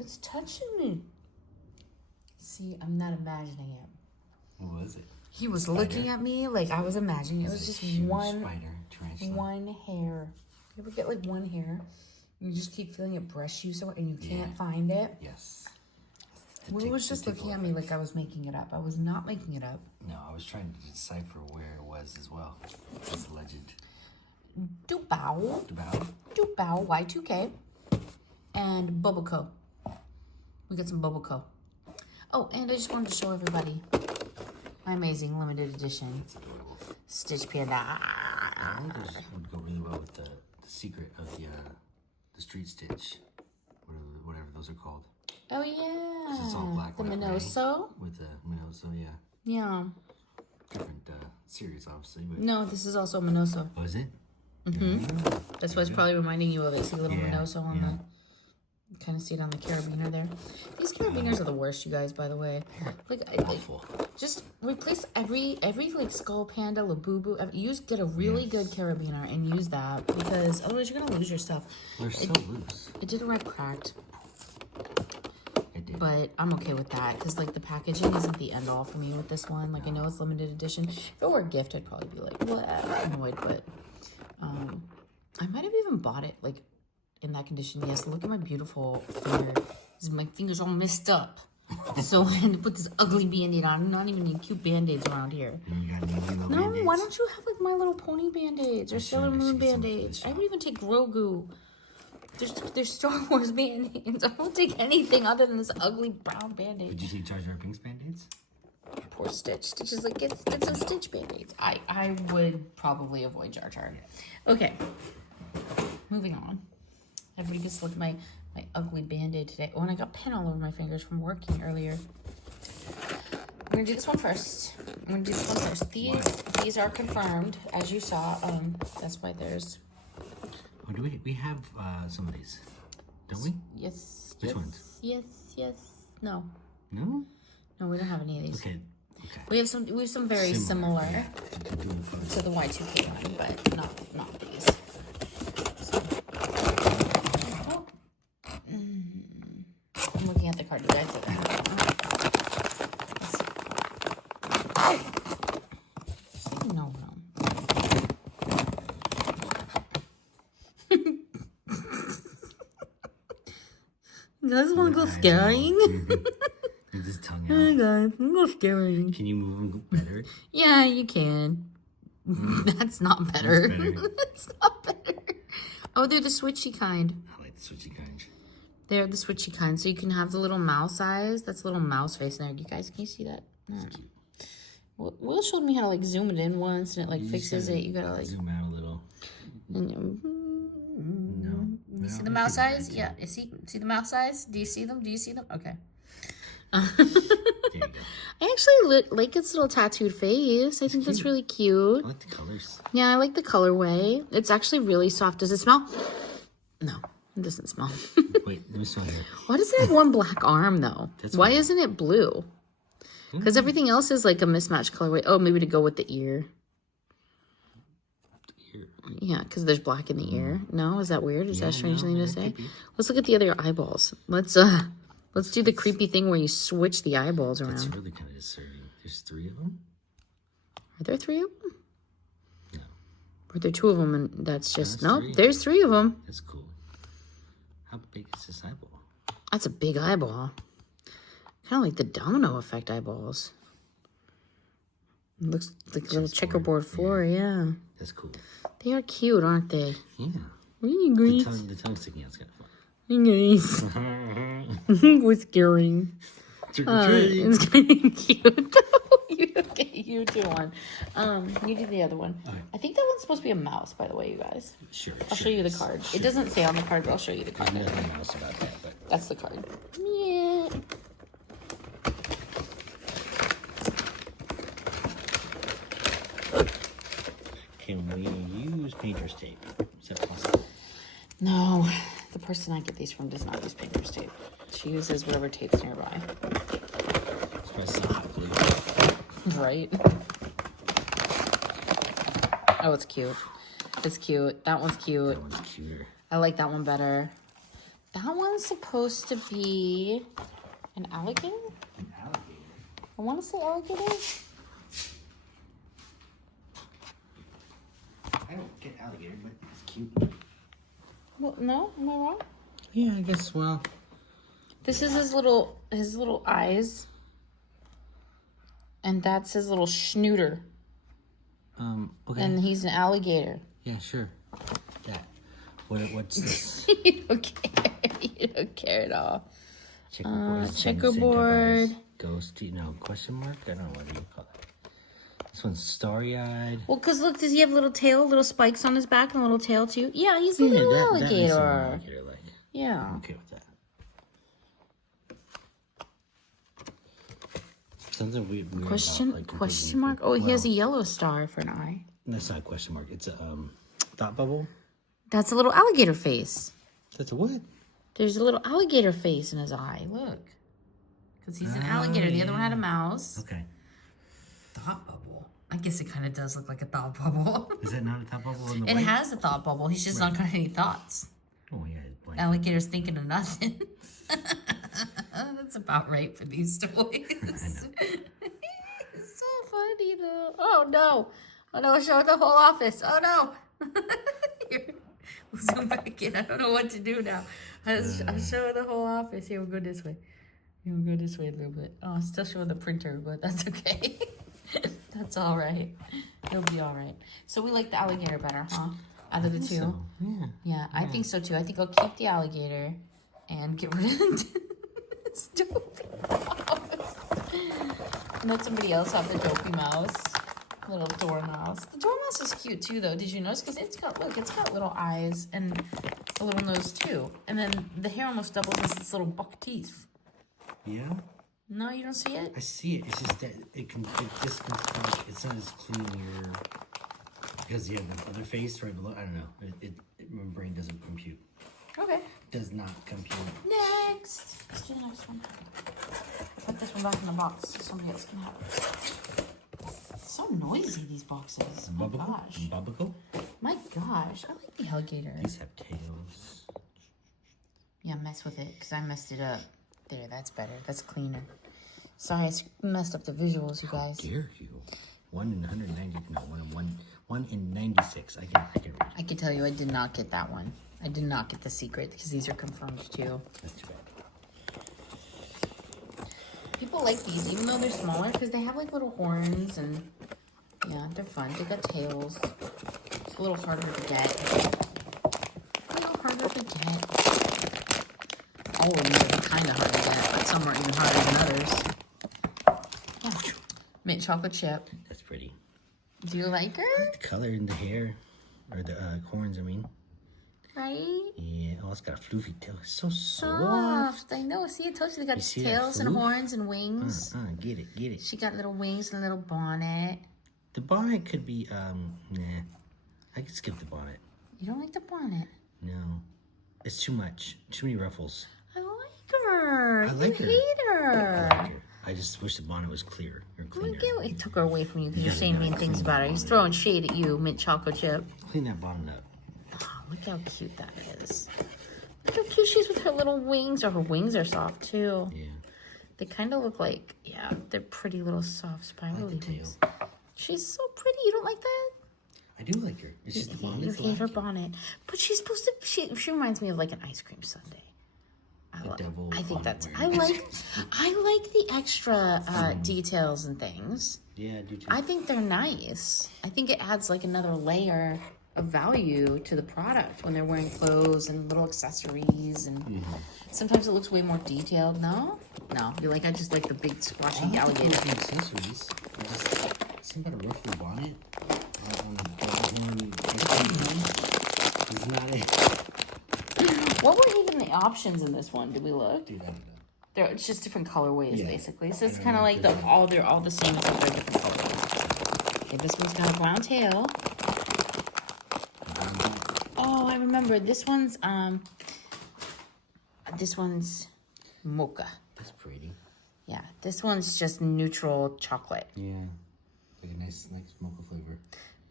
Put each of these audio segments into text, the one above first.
It's touching me. See, I'm not imagining it. What was it? He was looking at me like I was imagining. It was just one hair. You ever get like one hair? You just keep feeling it brush you so, and you can't find it. Yes. Will was just looking at me like I was making it up. I was not making it up. No, I was trying to decipher where it was as well. It's a legend. Bobaco, Y2K, and Bobaco. We got some Bobaco. Oh, and I just wanted to show everybody my amazing limited edition Stitch Panda. I think this would go really well with the secret of the street stitch, whatever those are called. Oh yeah, It's all black. the Minoso. With the Minoso, yeah. Yeah. Different series, obviously. But... No, this is also Minoso. Oh, is it? That's why it's probably reminding you of it. See a little Minoso on the... You kind of see it on the carabiner there. These carabiners are the worst, you guys, by the way. Like, just replace every like Skull Panda, Labubu. Get a really good carabiner and use that, because otherwise you're going to lose your stuff. They're so loose. It did arrive cracked. But I'm okay with that, because like the packaging isn't the end all for me with this one. Like I know it's limited edition. If it were a gift, I'd probably be like, what? Annoyed. But I might have even bought it like in that condition. Yes, look at my beautiful finger. My fingers all messed up. So I had to put this ugly band-aid on. Not even any cute band-aids around here. No, why don't you have like My Little Pony band-aids or Sailor Moon band-aids? I would even take Grogu. There's Star Wars band-aids. I won't take anything other than this ugly brown band-aid. Would you take Jar Jar Binks band-aids? Poor Stitch. Stitch is like, get some Stitch band-aids. I would probably avoid Jar Jar. Okay. Moving on. Everybody gets to look at my ugly band-aid today. Oh, and I got pen all over my fingers from working earlier. We're going to do this one first. These are confirmed, as you saw. That's why there's... Oh, do we have some of these? Don't we? Yes. Which ones? Yes. No. No? No, we don't have any of these. Okay. We have some very similar to the Y2K one, but not these. So. Oh. I'm looking at the card, you guys. No. You guys want to go scaring? With his tongue out. Hey guys, I'm go scaring. Can you move them better? Yeah, you can. That's not better. That's not better. Oh, they're the switchy kind. I like the switchy kind. They're the switchy kind, so you can have the little mouse eyes. That's a little mouse face in there. You guys, can you see that? No. Will showed me how to like zoom it in once, and it like fixes it. You gotta like zoom out a little. No. You see the mouse eyes? Yeah. See the mouse eyes? Do you see them? Okay. I actually like its little tattooed face. I think that's really cute. I like the colors. Yeah, I like the colorway. It's actually really soft. Does it smell? No, it doesn't smell. Wait, let me smell here. Why does it have one black arm though? Why isn't it blue? Because everything else is like a mismatched colorway. Oh, maybe to go with the ear. Yeah, because there's black in the ear. No, is that weird? Is that a strange thing to say? Let's look at the other eyeballs. Let's do the creepy thing where you switch the eyeballs around. That's really kind of disturbing. There's 3 of them? Are there 3 of them? No. Or are there 2 of them and that's just... No, there's 3 of them. That's cool. How big is this eyeball? That's a big eyeball. Kind of like the domino effect eyeballs. It looks like a little checkerboard floor, yeah. That's cool. They are cute, aren't they? Yeah. Really great. The tongue sticking out's kind of fun. Hey guys. What's scaring? It's kind of cute though. You do one. You do the other one. Right. I think that one's supposed to be a mouse, by the way, you guys. Sure. I'll show you the card. It doesn't say on the card, but I'll show you the card. I know nothing else about that, but that's the card. Yeah. can we use painter's tape? Is that possible? No. The person I get these from does not use painter's tape. She uses whatever tape's nearby. It's probably some hot glue. Right? Oh, it's cute. It's cute. That one's cute. That one's cuter. I like that one better. That one's supposed to be an alligator? An alligator? I want to say alligator. I don't get alligator, but it's cute. Well, no, am I wrong? Yeah, I guess, well. This is his little eyes. And that's his little schnooter. Okay. And he's an alligator. Yeah, sure. That. What's this? You don't care. You don't care at all. Checkerboard. Checkerboard. Ghost, question mark? I don't know what you call that. This one's starry-eyed. Well, because look, does he have a little tail, little spikes on his back and a little tail too? Yeah, he's a little alligator. That makes him alligator-like. Yeah. I'm okay with that. Something weird Question mark? Oh, he has a yellow star for an eye. That's not a question mark. It's a thought bubble. That's a little alligator face. That's a what? There's a little alligator face in his eye. Look. Because he's an alligator. The other one had a mouse. Okay. Thought bubble. I guess it kind of does look like a thought bubble. Is that not a thought bubble in the It white? has a thought bubble. He's just not got any thoughts. Oh, yeah. It's blank. Alligator's thinking of nothing. That's about right for these toys. It's so funny though. Oh no. Oh no, show the whole office. Oh no. Here. We'll zoom back in. I don't know what to do now. I'm showing the whole office. Here, we'll go this way. Here, we'll go this way a little bit. Oh, I'm still showing the printer, but that's okay. That's all right. It'll be all right. So we like the alligator better, huh? Out of the two? So. Yeah. Yeah, I think so too. I think I'll keep the alligator and get rid of the stupid mouse. And let somebody else have the dopey mouse. Little dormouse. The dormouse is cute too though. Did you notice? Because it's got little eyes and a little nose too. And then the hair almost doubles as its little buck teeth. Yeah? No, you don't see it? I see it. It's just that it's not as clean here because you have the other face right below. I don't know. My brain doesn't compute. Okay. Does not compute. Next. Let's do the next one. Put this one back in the box so somebody else can have it. It's so noisy, these boxes. Oh my gosh. Bobaco? My gosh. I like the alligator. These have tails. Yeah, mess with it because I messed it up. There, that's better. That's cleaner. Sorry, I messed up the visuals, you guys. How dare you? 1 in 190. No, 1 in 96. I can read. I can tell you I did not get that one. I did not get the secret because these are confirmed too. That's too bad. People like these even though they're smaller because they have like little horns and yeah, they're fun. They got tails. It's a little harder to get. A little harder to get. All of them are kind of hard to get, but some are even harder than others. Yeah. Mint chocolate chip. That's pretty. Do you like her? The color in the hair, or the horns, I mean. Right? Yeah. Oh, it's got a floofy tail. It's so soft. Soft. I know. See, I told you they got You see tails that and floof? horns and wings. Get it. She got little wings and a little bonnet. The bonnet could be, nah. I could skip the bonnet. You don't like the bonnet? No. It's too much. Too many ruffles. I like her. I like you her. hate her. I like her. I just wish the bonnet was clearer or cleaner. It took her away from you because you're saying gotta mean things clean about her. the He's bonnet. throwing shade at you, mint chocolate chip. Clean that bonnet up. Oh, look how cute that is. Look how cute she is with her little wings. Or her wings are soft too. Yeah. They kind of look like, yeah, they're pretty little soft spirally I like the things. tail. She's so pretty. You don't like that? I do like her. It's just the bonnet. You hate her bonnet. But she's supposed to, she reminds me of like an ice cream sundae. I think that's, I like the extra details and things. Yeah, I do too. I think they're nice. I think it adds like another layer of value to the product when they're wearing clothes and little accessories and sometimes it looks way more detailed. No, you like, I just like the big squashy alligator. The accessories. I just something about a ruffly bonnet on the horn. It's not it. What were even the options in this one? Did we look? Dude, I don't know. It's just different colorways, Yeah. basically. So it's I don't kind of know like if they're all the same, except they're different colorways. Okay, this one's got a brown tail. Oh, I remember. This one's mocha. That's pretty. Yeah, this one's just neutral chocolate. Yeah. Like a nice mocha flavor.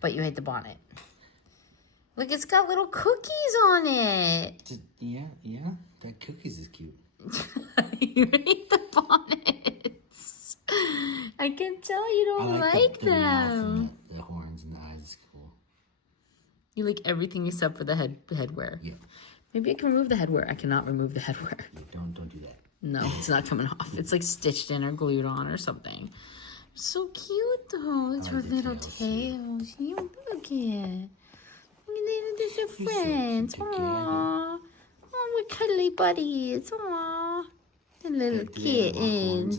But you hate the bonnet. Look, it's got little cookies on it. Yeah. That Cookies is cute. You hate the bonnets. I can tell you don't like the mouth them. and the horns and the eyes is cool. You like everything except for the headwear. Yeah. Maybe I can remove the headwear. I cannot remove the headwear. Yeah, don't do that. No, it's not coming off. It's like stitched in or glued on or something. So cute though. It's her little tails. You look at it. They're your friends. Aww. Oh, we're cuddly buddies. Aww. The little kittens.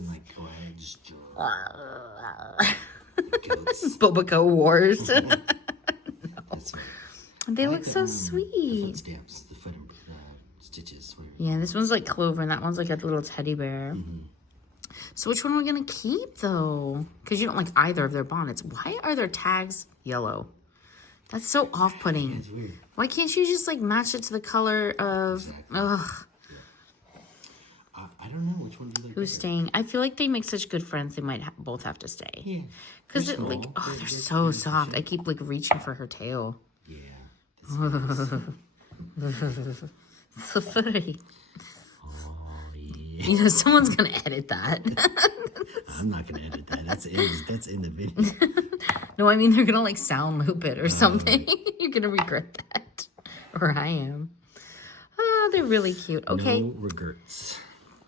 Bobaco Wars. No. They look so sweet. The foot stamps, the foot stitches. Yeah, this one's like Clover, and that one's like a little teddy bear. So which one are we gonna keep though? Because you don't like either of their bonnets. Why are their tags yellow? That's so off-putting. It's weird. Why can't you just like match it to the color of? Ugh. I don't know which one do you like. Who's staying? I feel like they make such good friends. They might both have to stay. Yeah. Because it like they're so soft. I keep like reaching for her tail. Yeah. So funny. Oh yeah. You know, someone's gonna edit that. I'm not gonna edit that. That's in the video. No, I mean they're gonna like sound loop it or something. You're gonna regret that, or I am. Oh, they're really cute. Okay, No regrets.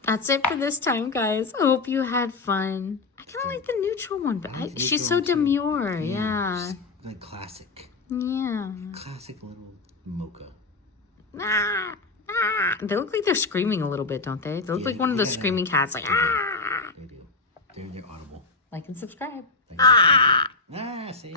that's it for this time, guys. I hope you had fun. I kind of like the neutral one, but she's so demure. Yeah. Like classic. Yeah. Classic little mocha. Ah, ah. They look like they're screaming a little bit, don't they? They look like one of those screaming cats, like ah. They do. They're audible. Like and subscribe. Ah. See?